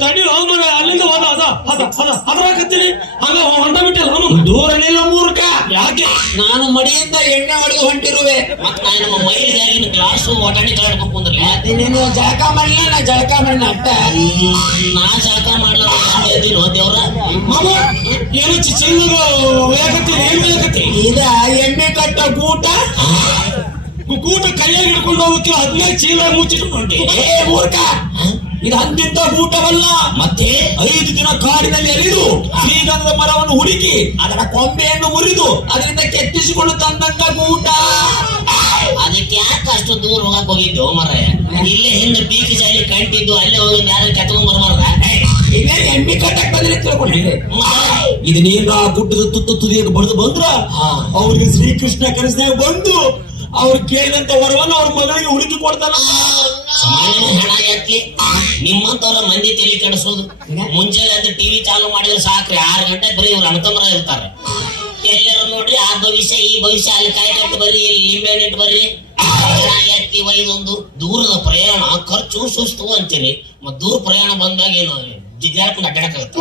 ತಡಿ ಅಲ್ಲಿಂದ ಹೋದ ಅದ ಅದ ಅದ ಅದ್ರಾಕತ್ತೀನಿ ಆಗ ಹೊಂಡ ಬಿಟ್ಟಲ್ಲ ಅವನು ದೂರ ನಿಲ್ಲ ಮೂರ್ಖ. ಯಾಕೆ? ನಾನು ಮಡಿಯಿಂದ ಎಣ್ಣೆ ಹೊಡೆದು ಹೊಂಟಿರುವೆ. ನಾನು ನಮ್ಮ ಮೈಲಿನ ಗ್ಲಾಸ್ ಒಟಾಣಿ ಕುಂದ್ರಲ್ಲ. ನೀನು ಜಳಕ ಮಾಡಿಲ್ಲ ನಾ ಜಳಕ ಮಾಡಿನ ಅಟ್ಟ. ನಾ ಜಳಕ ಮಾಡ್ಲೋ ದೇವ್ರ? ಮಾಮ ಏನು ಚಿಂಗ ಯಾಕತ್ತೀನಿ ಏನ್ ಯಾಕತ್ತಿ ಇದ ಎಣ್ಣೆ ಕಟ್ಟ ಗೂಟ ಕೂಟ ಕೈಯಲ್ಲಿ ಹಿಡ್ಕೊಂಡು ಹೋಗುತ್ತೀವಿ ಹದಿನೈದು ಚೀಲ ಮುಚ್ಚಿಟ್ಕೊಂಡು. ಏ ಮೂರ್ಖ! ಇದು ಅಂತಿಂತ ಊಟವಲ್ಲ. ಮತ್ತೆ ಐದು ದಿನ ಕಾಡಿನಲ್ಲಿ ಎರಡು ಶ್ರೀಗಂಧದ ಮರವನ್ನು ಹುಡುಕಿ ಅದರ ಕೊಂಬೆಯನ್ನು ಮುರಿದು ಅದರಿಂದ ಕೆತ್ತಿಸಿಕೊಂಡು ತಂದಂತ ಊಟ ಅದಕ್ಕೆ ಯಾಕೆ ಅಷ್ಟು ದೂರ ಹೋಗಕ್ ಹೋಗಿದ್ದು ಮರ ಇಲ್ಲೇ ಹಿಂದೆ ಬೀಚ್ ಜಾಲಿ ಕಂಟಿದ್ದು ಅಲ್ಲೇ ಹೋಗಿ ಯಾರು ಕೆತ್ಕೊಂಡ್ ಬರ್ಬಾರ್ದ? ಇದೇ ಎಮ್ಮಿ ಕಟ್ಟಕ್ ಬಂದ್ರೆ ತಿಳ್ಕೊಂಡಿದ್ದೆ. ಇದು ನೀರು ಆ ಗುಡ್ಡದ ತುತ್ತು ತುದಿಯನ್ನು ಬಡಿದು ಬಂದ್ರ ಅವ್ರಿಗೆ ಶ್ರೀಕೃಷ್ಣ ಕನಸಿನಾಗ ಬಂದು ಅವ್ರು ಕೇಳಿದಂತ ವರವನ್ನು ಅವ್ರ ಮಗಳಿಗೆ ಹುಡುಕಿ ಕೊಡ್ತಾನ. ಎತ್ಲಿ ನಿಮ್ಮಂತವ್ರ ಮಂದಿ ತಲೆ ಕೆಡಿಸೋದು. ಮುಂಜಾನೆ ಅಂತ ಟಿವಿ ಚಾಲು ಮಾಡಿದ್ರೆ ಸಾಕ್ರಿ. ಆರು ಗಂಟೆ ಬರೀ ಇವ್ರು ಅಣತಮರ ಇರ್ತಾರೆ. ಎಲ್ಲರೂ ನೋಡ್ರಿ ಆ ಭವಿಷ್ಯ ಈ ಭವಿಷ್ಯ ಅಲ್ಲಿ ಕಾಯಿ ಕಟ್ಟು ಬರ್ರಿ ಲಿಂಬೆ ಇಟ್ಟು ಬರ್ರಿ ಒಂದು ದೂರದ ಪ್ರಯಾಣ. ಖರ್ಚು ಸುಸ್ತು ಅಂತೀರಿ. ಮತ್ ದೂರ ಪ್ರಯಾಣ ಬಂದಾಗ ಏನು ಜಿಗ್ಗಾಡ್ಕೊಂಡು ಅಡ್ಡಾಡಕ್ಕಾಗತ್ತೆ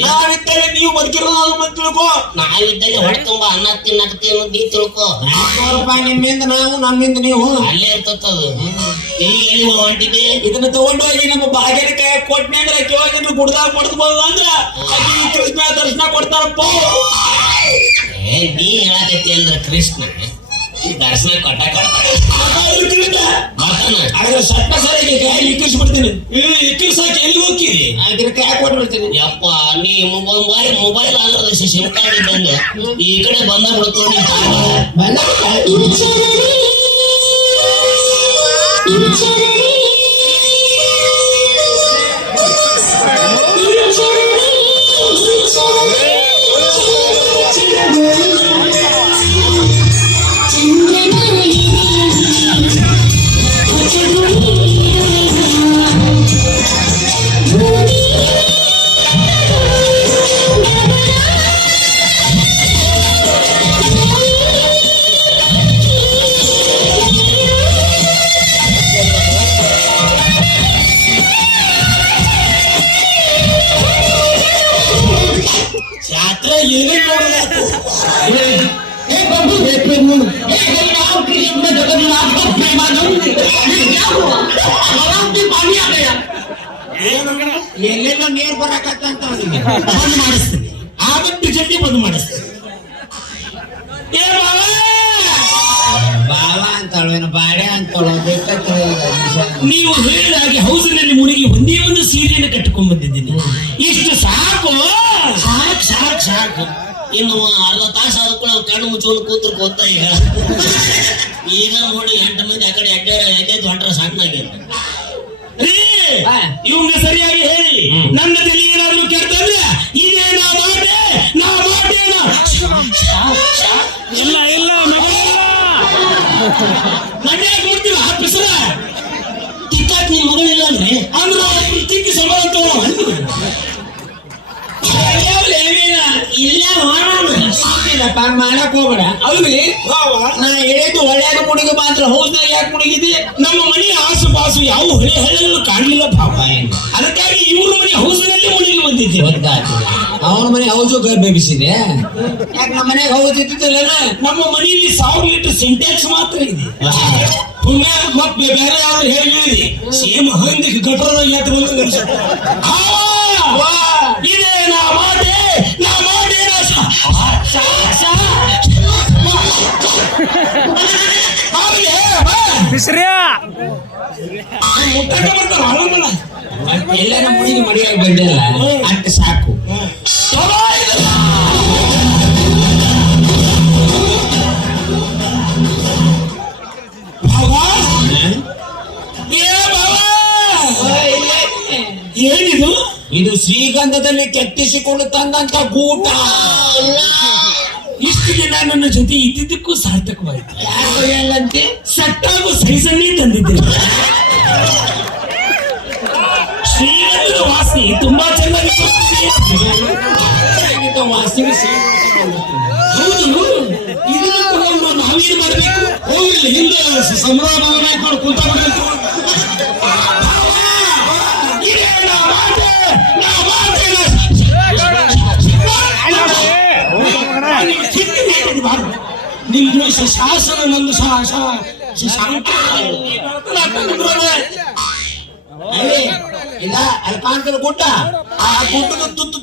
ನಾವಿದ್ದರೆ ನೀವು ಬದುಕಿರೋದು ಅಂತ ತಿಳ್ಕೋ. ನಾವಿದ್ದರೆ ಹೊಟ್ಟೆ ತುಂಬ ಅನ್ನ ತಿನ್ನಕತ್ತೆ ಅನ್ನೋದು ನೀ ತಿಳ್ಕೋ. ನಾಲ್ಕುನೂರು ರೂಪಾಯಿ ನಿಮ್ಮಿಂದ ನಾವು. ನಮ್ಮಿಂದ ನೀವು ಅಲ್ಲೇ ಇರ್ತದ ಎಲ್ಲಿ ಹೊಂಟಿದೆ ಇದನ್ನ ತಗೊಂಡು ಹೋಗಿ ನಮ್ಮ ಬಾಗಿನ ಕೈ ಕೊಟ್ನೆ ಅಂದ್ರೆ ಆಕಿ ಹೋಗಿ ನೀವು ಗುಡ್ದಾಗ ಕೊಡ್ಬೋದು ಅಂದ್ರ ಕೃಷ್ಣ ದರ್ಶನ ಕೊಡ್ತಾರಪ್ಪ ನೀ ಹೇಳಕತ್ತಿ ಅಂದ್ರೆ ಕೃಷ್ಣ. ದರ್ಶನ ಕೊಟ್ಟ ಕೊಡ್ತಾರೆ ಸಟ್ಟ ಸರಿಗೆ ಕೈ ಇಕ್ಕಿಸ್ಬಿಡ್ತೀನಿ ಇಕ್ಕಿಸಾಕಿ ಎಲ್ಲಿ ಹೋಗ್ತೀರಿ ಅದ್ರ ಕೈ ಕೊಟ್ಬಿಡ್ತೀನಿ ಯಪ್ಪ ನೀ ಮೊಬೈಲ್ ಮೊಬೈಲ್ ಅಂದ್ರೆ ಸಿಮ್ ಕಾರ್ಡ್ ಇದ್ದಂಗ ಈ ಕಡೆ ಬಂದ ಬಿಡ್ಕೊಂಡು ಬಂದ ಎಲ್ಲೆಲ್ಲ ನೀರು ಬರಕತ್ತಂತ ಅವನಿಗೆ. ಬಂದ್ ಮಾಡಿಸ್ತೀನಿ. ಆದಷ್ಟು ಜಲ್ದಿ ಬಂದ್ ಮಾಡಿಸ್ತೀನಿ. ಏ ಮಾವ! ಬಾವ ಅಂತಾಳೇನು ಬಾಳೆ ಅಂತಾಳೋ ನೀವು ಹೇಳಿದಾಗೆ ಹೌಸಿನಲ್ಲಿ ಮುಳುಗಿ ಒಂದೇ ಒಂದು ಸೀರೆಯನ್ನು ಕಟ್ಟಿಕೊಂಡ್ ಬಂದಿದ್ದೀನಿ. ಇಷ್ಟು ಸಾಕು. ಸಾಕು ಸಾಕು ಸಾಕು. ಇನ್ನು ಅರ್ಧ ತಾಸು ಆದ ಕೂಡ ಕಣ್ಣು ಮುಚ್ಕೊಂಡು ಕೂತ್ರು ಕೂತ ಈಗ? ಈಗ ನೋಡಿ ಎಂಟು ಮಂದಿ ಆ ಕಡೆ ಎಡ್ಡೆ ಎಡ್ಡೆದ್ದು ಹೊಂಟ್ರ ಸಣ್ಣ. ಇವ್ನ ಸರಿಯಾಗಿ ಹೇಳಿ. ನನ್ನ ತಲೆ ಏನಾದ್ರು ಕೇಳ್ತಾರೆ ಇದೇ ನಾ ಮಾಡೆ ನಾ ಇಲ್ಲ ಇಲ್ಲ ಇಲ್ಲಪ್ಪ ಮಾಡಕ್ ಹೋಗ್ಬೇಡ. ಅಲ್ರಿ ನಾ ಹೇಳಿದ್ದು ಒಳ್ಳೆಯದು ಮುಡಿಗೆ ಮಾತ್ರ. ಹೌಸ್ನಾಗ ಯಾಕೆ ಮುಡಿಗಿದ್ದಿ ನಮ್ಮ ಮನೆ ಆಸು ಪಾಸು ಯಾವ ಹಳೆ ಹಳ್ಳಿಗಳು ಕಾಣಲಿಲ್ಲ ಪಾಪ. ಅದಕ್ಕಾಗಿ ಇವ್ರ ಮನೆ ಹೌಸಿನಲ್ಲಿ ಬಂದಿದ್ದೆ. ಗೊತ್ತಾಯ್ತು. ಅವನ ಮನೆ ಹೌಸು ಬೇಬಿಸಿದೆ ಯಾಕೆ ನಮ್ಮ ಮನೆಗೆ ಹೌಸ್ ಇದ್ದಿದ್ದಿಲ್ಲ ನಮ್ಮ ಮನೆಯಲ್ಲಿ ಸಾವಿರ ಲೀಟರ್ ಸಿಂಟ್ಯಾಕ್ಸ್ ಮಾತ್ರ ಇದೆ. ಪುಣ್ಯ ಮತ್ತೆ ಬೇರೆ ಯಾರು ಹೇಳಿ ಸೇಮ್ ಹಂದಿ ಗಟ್ರದಾಗ ಎದ್ದು ಬಂದಂಗೆ ಬಾ. ಮುಟ್ಟಕ್ಕೆ ಬರ್ತಾರ ಅವನಲ್ಲ ಎಲ್ಲರ ಮುಡಿಗೆ ಮಡಿಯಾಗಿ ಬಂದಿಲ್ಲ ಅಷ್ಟು ಸಾಕು? ಏನಿದು ಇದು ಶ್ರೀಗಂಧದಲ್ಲಿ ಕೆತ್ತಿಸಿಕೊಂಡು ತಂದಂತ ಗೂಟ ಇಷ್ಟು ದಿನ ನನ್ನ ಜೊತೆ ಇದ್ದಿದ್ದಕ್ಕೂ ಸಾರ್ಥಕವಾಯಿತು ಯಾಕೆ ಹೆಂಗಂತೆ ಸಟ್ಟಾಗು ಸೈಜನ್ನೇ ತಂದಿದ್ದೇನೆ ಶ್ರೀಗಂಧದ ವಾಸಿ ತುಂಬಾ ಚೆನ್ನಾಗಿ ವಾಸನೆ ಹೌದು ಶಾಸನ ನಂದು ಶಾ- ಶಾ- ಶಾ- ಶಾಂತಿ ಅಲ್ಲಿ ಇಲ್ಲ ಗುಡ್ಡ. ಆ ಗುಡ್ಡದ ತುತ್ತು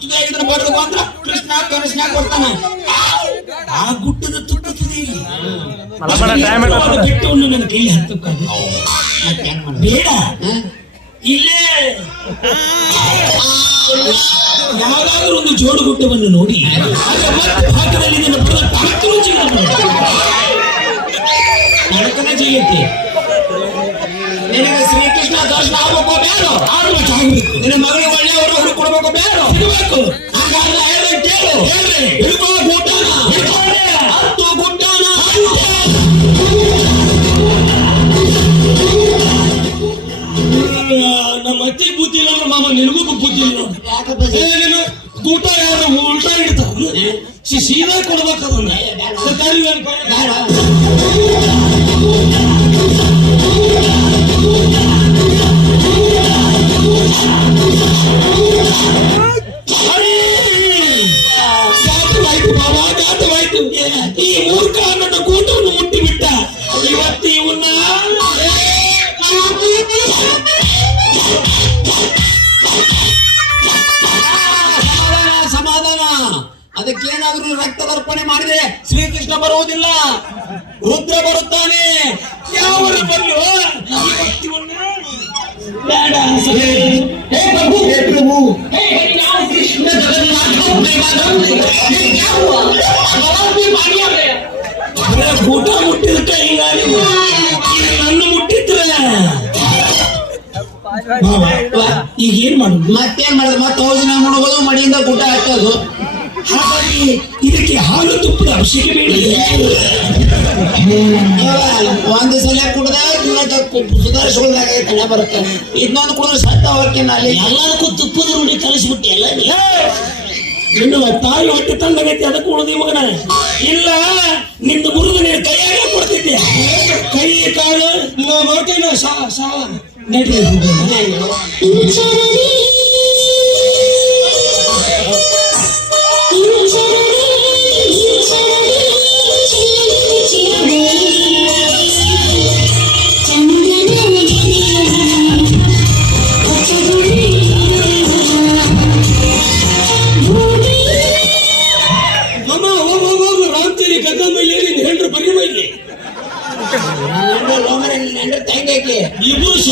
ಬಡ್ದು ಬಂದ್ರ ಕೃಷ್ಣ ಕೃಷ್ಣ ಕೊಡ್ತಾನೆ. ಆ ಗುಡ್ಡದ ತುಟ್ಟು ತುದಿ ನನ್ನ ಕೈಲಿ? ಬೇಡ? ಇಲ್ಲೇ. ಯಾವ್ದಾದ್ರೂ ಒಂದು ಜೋಡು ಗುಡ್ಡವನ್ನು ನೋಡಿ ನನ್ನ ಭಾಗದಲ್ಲಿ ನಿನ್ನ ಜೀವನ ನಡಕನ ಜಯಂತಿ ನಿನಗೆ ಶ್ರೀಕೃಷ್ಣ ದರ್ಶನ ಆಗ್ಬೇಕು ಬೇಡ. ಆಗ್ಬೇಕು ನಿನ್ನ ಮಗಳಿಗೆ ಒಳ್ಳೆಯವರು ಹುಡುಗ ಕೊಡ್ಬೇಕು ಬೇಡ. ಇರಬೇಕು. ಹಾಗಾದ್ರೆ ಹೇಳಿ ಕೇಳು. ಹೇಳ್ರಿ. ಹಿಡ್ಕೋ ಗುಡ್ಡನ. ಹಿಡ್ಕೊಳ್ಳಿ. ಹತ್ತು ಗುಡ್ಡನ. ನಮ್ಮ ಅತ್ತಿ ಬುದ್ಧಿ ಇಲ್ಲ ಮಾಮ ನಿನಗೂ ಬುದ್ಧಿ ಇಲ್ಲ. ನೀನು ಊಟ ಯಾರು ಉಲ್ಟಾ ಇಡ್ತಾವ ಸೀದಾ ಕೊಡ್ಬೇಕದನ್ನ ತರ್ಕಾರಿ ಏನ್ ಈಗ ಏನ್ ಮಾಡುದು? ಮತ್ತೇನ್ ಮಾಡುದು? ಮತ್ತೆ ಔಷಧ ಮುಳುಗೋದು ಮಡಿಯಿಂದ ಗುಡ್ಡ ಹಾಕೋದು ಹಾಗಾಗಿ ಇದಕ್ಕೆ ಹಾಲು ತುಪ್ಪದ ಅವಶ್ಯಕ ಬೇಡ. ಒಂದು ಸಲ ಕುಡ್ದ ಕಣ ಬರುತ್ತೆ. ಇನ್ನೊಂದು ಕುಡಿದ್ರೆ ಸತ್ತ ಹೋಗ್ತೀನಿ ಅಲ್ಲಿ ಎಲ್ಲದಕ್ಕೂ ತುಪ್ಪದ ರೂಢಿ ಕಲಿಸ್ಬಿಟ್ಟಿ ಎಲ್ಲ ನಿನ್ನ ತಾಯಿ ಹೊಟ್ಟೆ ತಂದಾಗೈತಿ ಅದಕ್ಕೆ ಉಳಿದಿ ಮಗನ ಇಲ್ಲ ನಿಂದ ಮುರಿದು ನೀನು ಕೈಯಾಗ ಕೊಡ್ತಿದ್ದೆ ಕೈ ಕಾಲು ನೋಟೇನ ಸಾ ಸಾ ನಡಿ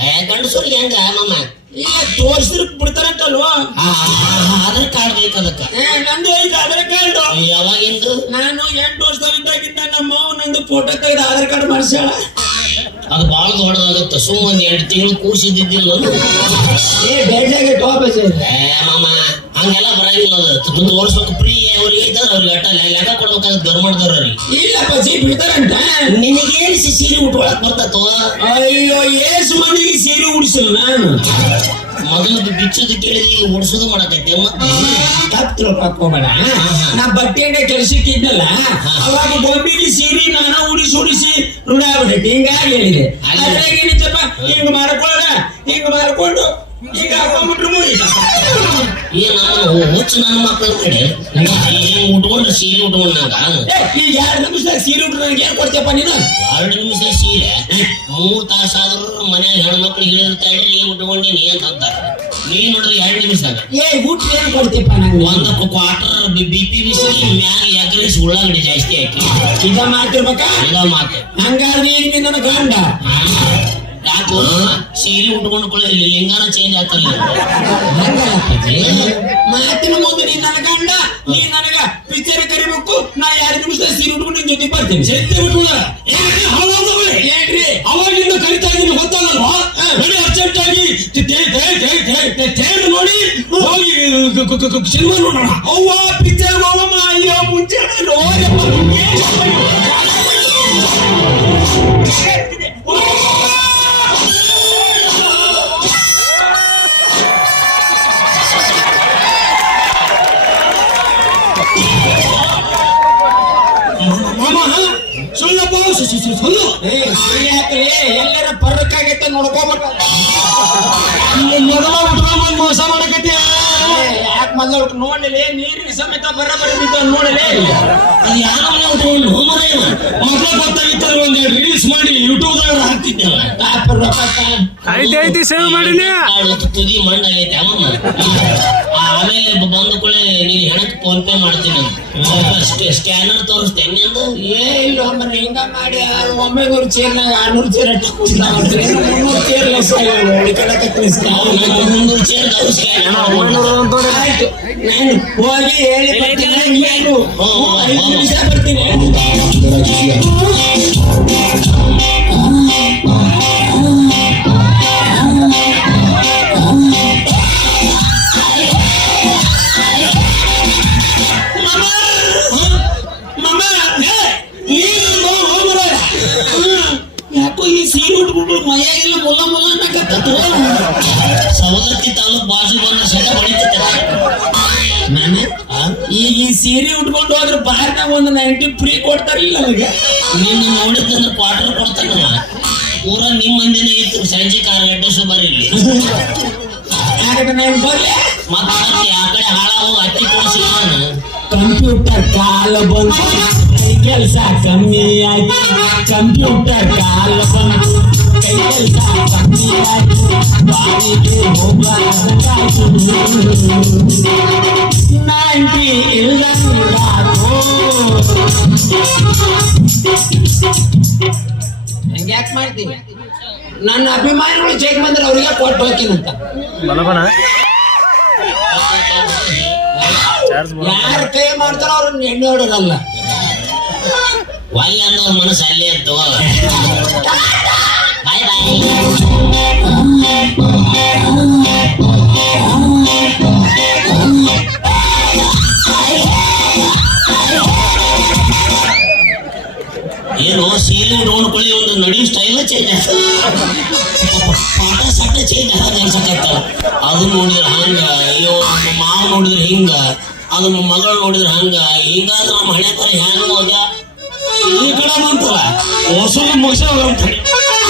ಏ ಗಂಡಸರಿಗೆ ಹೆಂಗ ಮಾಮ? ಈಗ ತೋರ್ಸಿರ್ ಬಿಡ್ತಾರಂತಲ್ವಾ? ಆಧಾರ್ ಕಾರ್ಡ್ ಬೇಕು ಅದಕ್ಕ ಏ, ನಂದು ಐದು ಆಧಾರ್ ಕಾರ್ಡ್. ಯಾವಾಗಿಂದು ನಾನು ಎಂಟು ವರ್ಷದಲ್ಲಿದ್ದಾಗಿದ್ದ ನಮ್ಮ ನಂದು ಫೋಟೋ ತೆಗೆದು ಆಧಾರ್ ಕಾರ್ಡ್ ಮಾಡಿಸ್ಯಾಳ. ಅದು ಬಹಳ ದೊಡ್ಡದಾಗತ್ತ ಸುಮ್ಮನೆ ಎರಡು ತಿಂಗಳು ಕೂರ್ಸಿದ್ದಿದ್ದಿಲ್ಲ ಏ ಬೆಳ್ಳಗೆ ಟಾಪ್ ಮಾಮ. ಹಂಗೆಲ್ಲ ಬರಂಗಿಲ್ಲ ಒಂದು ಓಡಿಸ್ಬೇಕು. ಫ್ರೀ ಅವ್ರಿಗೆ ಇದ್ದಾರ ಅವ್ರಿಗೆ ಅಟ್ಟ ಲೆಕ್ಕ ಕೊಡ್ಬೇಕಾದ್ರೆ ಅವ್ರಿಗೆ ಇಲ್ಲಪ್ಪ ಜಿ ಬಿಡ್ತಾರಂತ ನಿನಗೇನು ಸೀರೆ ಉಟ್ಕೊಳಕ್ ಬರ್ತತೋ? ಅಯ್ಯೋ ಏಸು ಮಂದಿಗೆ ಸೀರೆ ಉಡಿಸಿಲ್ಲ ನಾನು. ಮೊದಲು ಬಿಚ್ಚೋದು ಕೇಳಿ ಓಡಿಸೋದು ಮಾಡಕತ್ತೆ ಮಾಡಕೈತೆ ತಪ್ಪು ತಿಳ್ಕೊಬೇಡ ನಾ ಬಟ್ಟೆ ಕೆಲಸಕ್ಕಿದ್ದಲ್ಲ ಅವಾಗ ಗೊಂಬಿಗೆ ಸೀರೆ ನಾನು ಉಡಿಸಿ ಉಡಿಸಿ ರೂಢ ಆಗ್ಬಿಟ್ಟೈತಿ ಹಿಂಗಾಗಿ ಹೇಳಿದೆ. ಅದ್ರಾಗ ಏನಿತ್ತಪ್ಪ ಹಿಂಗ್ ಮಾಡ್ಕೊಳ್ಳ ಹಿಂಗ್ ಮಾಡ್ಕೊಂಡು ಹುಚ್ಚು ನನ್ನ ಮಕ್ಕಳು ಕಡೆ ಸೀರೆ ಉಟ್ಕೊಂಡಾಗ ಏ, ಈ ಎರಡು ನಿಮಿಷದಾಗ ಸೀರೆ ಉಟ್ರೆ ನನಗೆ ಏನ್ ಕೊಡ್ತೀಯಪ್ಪ ನೀನು? ಎರಡು ನಿಮಿಷ ಸೀರೆ? ಮೂರ್ ತಾಸ ಆದ್ರೂ ಮನ್ಯಾಗ ಹೆಣ್ಮಕ್ಳು ಹೇಳಿರ್ತಾ ಇಡ್ರಿ ನೀನ್ ಉಟ್ಕೊಂಡಿನಿ ಅಂತ ಅಂತಾರ. ನೀನ್ ನೋಡ್ರಿ ಎರಡು ನಿಮಿಷದಾಗ. ಏ ಊಟ ಏನ್ ಕೊಡ್ತೀಯಪ್ಪ ನಂಗೆ? ಒಂದಕ್ಕೆ ಕ್ವಾರ್ಟರ್ ಬಿ ಪಿ ಬಿಸಿ ಮ್ಯಾಗ ಎಗ್ರೆಸ್ ಉಳ್ಳಾಗಡ್ಡಿ ಜಾಸ್ತಿ ಹಾಕಿ. ಈಗ ಮಾಡ್ತಿರ್ಬೇಕ ಇದ ಮಾತು. ಹಂಗಾದ್ರೆ ಈಗ ನೀನ್ ನನ್ನ ಗಂಡ ಯಾಕೋ ಸೀರೆ ಉಟ್ಕೊಂಡು ಕೊಳ್ಳಿ ಲಿಂಗಾನ ಚೇಂಜ್ ಆಗ್ತಲ್ಲ ಹಂಗಲ್ಲಪ್ಪಾಜಿ ಮಾತಿನ ಮುಂದೆ ನೀನ್ ನನ್ನ ಗಂಡ ನೀ ನನಗ ಪಿಕ್ಚರ್ ಕರಿಬೇಕು ನಾ ಎರಡು ನಿಮಿಷ ಸೀರೆ ಉಟ್ಕೊಂಡು ನಿನ್ ಜೊತೆ ಬರ್ತೀನಿ ಸತ್ಯ ಬಿಟ್ಬಿಡ ಹಾಳಾದವಳೆ ಏನ್ರಿ ಅವಾಗಿಂದ ಕರಿತಾ ಇದ್ದೀನಿ ಗೊತ್ತಾ ಬರೀ ಅರ್ಜೆಂಟ್ ಆಗಿ ತೆ- ತೆ- ತೆ- ತೆ- ತೆ- ತೆ- ಥಿಯೇಟರ್ ನೋಡಿ ಹೋಗಿ ಕ- ಕ- ಕ- ಕ- ಸಿನಿಮಾ ನೋಡೋಣ ಅವ್ವ ಪಿಕ್ಚರ್ ಹೋಗಮ್ಮ ಅಯ್ಯೋ ಮುಂಚೆ ನೋಡಮ್ಮ ನೋಡ್ಕೋಬೇಕ. ಈ ಮೊದಲ ಉಟ್ಕೊಂಡ್ ಮೋಸ ಮಾಡಕತ್ತೀಯ? ಯಾಕೆ ಮೊದಲು ನೋಡಲಿ ನೀರಿನ ಸಮೇತ ಬರಬರಿ ಬಿದ್ದ ನೋಡಲಿ ಅದು ಯಾವ ಉಟ್ಕೊಂಡು ಮರ ಮೊದಲ ಗೊತ್ತಾಗಿತ್ತಾರೆ ಒಂದು ರೀಲ್ಸ್ ಮಾಡಿ ಯೂಟ್ಯೂಬ್ ದಾಗ ಹಾಕ್ತಿದ್ದೆಲ್ಲ ತಾಪರ್ ಐತಿ ಐತಿ ಸೇವ್ ಮಾಡಿನಿ. ತುದಿ ಆಮೇಲೆ ಬಂದ ಕೂಡ ನೀನ್ ಹೆಣಕ್ ಫೋನ್ ಪೇ ಮಾಡ್ತೀನಿ ಸ್ಕ್ಯಾನರ್ ತೋರಿಸ್ತೇನೆ ಏ ಇಲ್ಲ ಒಮ್ಮೆ ಹಿಂಗ ಮಾಡಿ? ಒಮ್ಮೆ ಚೇರ್ನಾಗ ಆರ್ನೂರು ಚೇರ್ ಮುನ್ನೂರು ಚೇರ್ ಲೆಸ್ ಹುಡುಕಡಕ್ಕೆ ಮುನ್ನೂರು ಚೇರ್ ಆಯ್ತು. ನಾನು ಹೋಗಿ ಹೇಳಿ ಬರ್ತೀನಿ. ಐದು ನಿಮಿಷ ಬರ್ತೀನಿ. ತಾಲೂಕ್ ಬಾಜು ಬಂದ ಸೆಟ ನಾನು ಈಗ ಈ ಸೀರೆ ಉಟ್ಕೊಂಡು ಹೋದ್ರೆ ಬಾರ್ನಾಗ ಒಂದು ನೈಂಟಿ ಫ್ರೀ ಕೊಡ್ತಾರಿಲ್ಲ ನಮಗೆ? ನಿನ್ನ ನೋಡಿದ್ರೆ ಕ್ವಾರ್ಟರ್ ಕೊಡ್ತಾರ ಪೂರ ನಿಮ್ಮ ಮಂದಿನೇ ಇತ್ತು. ಸಂಜೆ ಆರು ಗಂಟೆ ಸುಮಾರು ಇಲ್ಲಿ. ನಾನು ಮತ್ತೆ ಆ ಕಡೆ ಹಾಳ ಅತ್ತಿ ಕೊಡಿಸಿ ನಾನು. ಕಂಪ್ಯೂಟರ್ ಕಾಲ ಬಂತು. ಕೆಲಸ ಕಮ್ಮಿ ಆಯ್ತು. ಕಂಪ್ಯೂಟರ್ ಕಾಲ ಬಂತು. ಯಾಕೆ ಮಾಡ್ತೀನಿ ನನ್ನ ಅಭಿಮಾನಿಗಳು ಜೈಕ್ ಬಂದ್ರೆ ಅವ್ರಿಗೆ ಕೊಟ್ಟು ಹೋಗ್ತೀನಂತ ಬಲಬಣ ಚಾರ್ಜ್ ಯಾರು ಕೈ ಮಾಡ್ತಾರೋ ಅವ್ರನ್ನ ಹೆಣ್ಣು ಹೊಡೋದಲ್ಲ. ಒಳ್ಳೆ ಅನ್ನೋ ಮನಸ್ಸು ಅಲ್ಲೇ ಬಾಯ್ ಏನು ಸೀರೆ ನೋಡ್ಕೊಳ್ಳಿ ಒಂದು ನಡಿ ಸ್ಟೈಲ್ ಚೇಂಜ್ ಪಾಠ ಸಟ್ಟ ಚೇಂಜ್ ಆಗ ಅನ್ಸಕತ್ತಾಳ ಅದು ನೋಡಿದ್ರೆ ಹಂಗ ಅಯ್ಯೋ ನಮ್ಮ ಮಾವ ನೋಡಿದ್ರೆ ಹಿಂಗ ಅದು ನಮ್ಮ ಮಗಳು ನೋಡಿದ್ರೆ ಹಂಗ ಹಿಂಗಾದ್ರೆ ನಮ್ಮ ಹಣೆ ಬರ ಹೆಂಗ ಹೋಗ್ಯ ಈ ಕಡೆ ಬಂತಲ್ಲ ಹೊಸಲು ಮುಗಿಸ ಅಂತ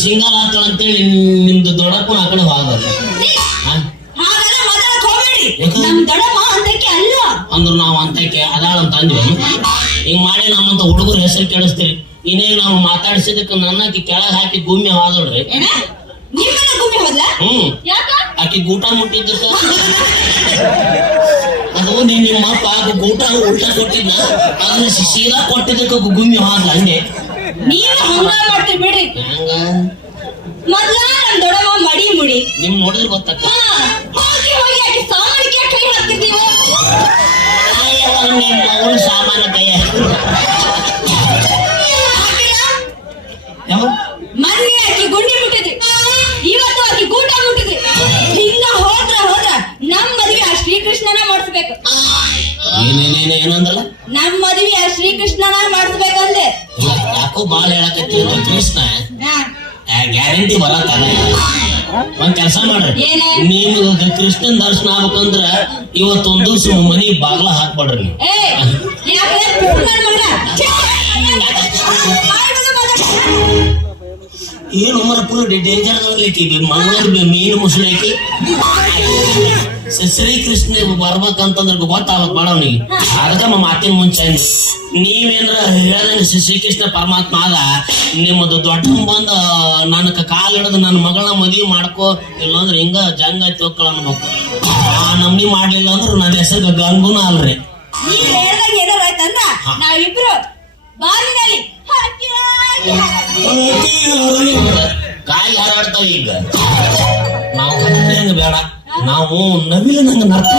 ಸಿಂಗಾರ ಹಾಕ್ತಾಳ ಅಂತೇಳಿ ನಿಮ್ದು ದೊಡ್ಡಪ್ಪನ ಆ ಕಡೆ ಹೋಗಲ್ಲ ನಮ್ ದೊಡ್ಡಮ್ಮ ಅಂತಕ್ಕೆ ಅಲ್ಲ. ಅಂದ್ರ ನಾವು ಅಂತಕ್ಕೆ ಅದಾಳ ಅಂತ ಅಂದ್ವಿ. ಹಿಂಗ್ ಮಾಡಿ ನಮ್ಮಂತ ಹುಡುಗರ ಹೆಸರು ಕೇಳಿಸ್ತೀರಿ. ಇನ್ನೇ ನಾವು ಮಾತಾಡ್ಸಿದಕ್ಕೆ ನನ್ನಕ್ಕೆ ಕೆಳಗೆ ಹಾಕಿ ಭೂಮಿ ಹಾದಳ್ರಿ ಹ್ಮ್. ಆಕಿ ಗೂಟ ಮುಟ್ಟಿದ್ದು ಅದು ನೀನ್ ನಿಮ್ಮ ಅಪ್ಪ ಗೂಟ ಊಟ ಕೊಟ್ಟಿದ್ನ ಅದನ್ನ ಸೀದಾ ಕೊಟ್ಟಿದ್ದಕ್ಕ ಗುಮ್ಮಿ ಹಾದ್ಲ ಹಂಗೆ. ನೀವ್ ಹಂಗ ಮಾಡ್ತೀರಿ ಬಿಡ್ರಿ ಹಂಗ ಮೊದ್ಲ ನಮ್ ದೊಡ್ಡಮ್ಮ ಮಡಿ ಮುಡಿ ನಿಮ್ ನೋಡಿದ್ರೆ ಗೊತ್ತಾಗ್ತ ಹಾ ಹೋಗಿ ಹೋಗಿ ಆಕಿ ಸಾಮಾನಿಗೆ ಕೈ ಹಾಕ್ತಿರ್ತೀವಿ ನಿಮ್ಮ ಅವಳು ಸಾಮಾನ ಕೈಯ ಯಾವ ಇಲ್ಲ, ಯಾಕೋ ಬಾಳ ಹೇಳಕತ್ತೀವಿ ಕೃಷ್ಣ ಹಾ ಗ್ಯಾರಂಟಿ ಬರತ್ತಾನೆ ಒಂದ್ ಕೆಲಸ ಮಾಡ್ರಿ? ನೀನು ಕೃಷ್ಣನ್ ದರ್ಶನ ಆಗ್ಬೇಕಂದ್ರ ಇವತ್ತೊಂದ್ ದಿವ್ಸ ಮನಿ ಬಾಗ್ಲ ಹಾಕ್ಬೇಡ್ರಿ ಏನ್ ಉಮರಪುರ ಯಾಕಲೆ ಪಿಟ್ಟು ನನ್ ಮಗ ಛೇ! ಬಾಯ್ ಬಿಡು ಮಗ. ಏನು ಮರ ಪೂರ ಡೇಂಜರ್ ಆಗ್ಲಿಕ್ಕೆ ಮಂಗಳೂರು ಮೀನು ಮುಸುಳೈತಿ ಶ್ರೀಕೃಷ್ಣ ಬರ್ಬೇಕಂತಂದ್ರ ಗೊತ್ತಾಗಕ್ ಬೇಡ ಅವನಿಗೆ ಅದಕ್ಕ ನಮ್ಮ ಮಾತಿನ ಮುಂಚೆ. ನೀವೇನ್ರ ಹೇಳ್ದಂಗ ಶ್ರೀ- ಶ್ರೀಕೃಷ್ಣ ಪರಮಾತ್ಮ ಆದ ನಿಮ್ಮದು ದೊಡ್ಡ ಬಂದ ನನ್ನ ಕಾಲ್ ಹಿಡಿದು ನನ್ನ ಮಗಳನ್ನ ಮದುವೆ ಮಾಡ್ಕೋ ಇಲ್ಲಾಂದ್ರೆ ಹಿಂಗ ಜಂಗ ತೊಕ್ಕಳ ಅನ್ಬೇಕು ಆ ನಮ್ನಿ ಮಾಡ್ಲಿಲ್ಲ ಅಂದ್ರೆ ನನ್ನ ಹೆಸರು ಗಂಗುನ ಅಲ್ರಿ. ನಾವಿಬ್ರು ಕಾಯಿ ಹಾರಾಡ್ತಾವ ಈಗ. ನಾವು ಹಂಗ ಬೇಡ. ನಾವು ನವಿಲು ನಂಗೆ ನರ್ಕ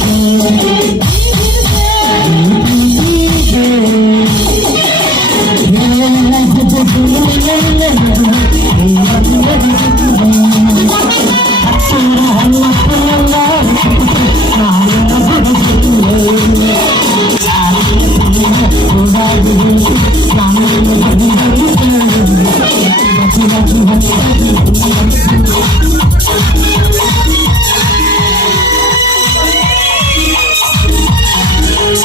Thank you.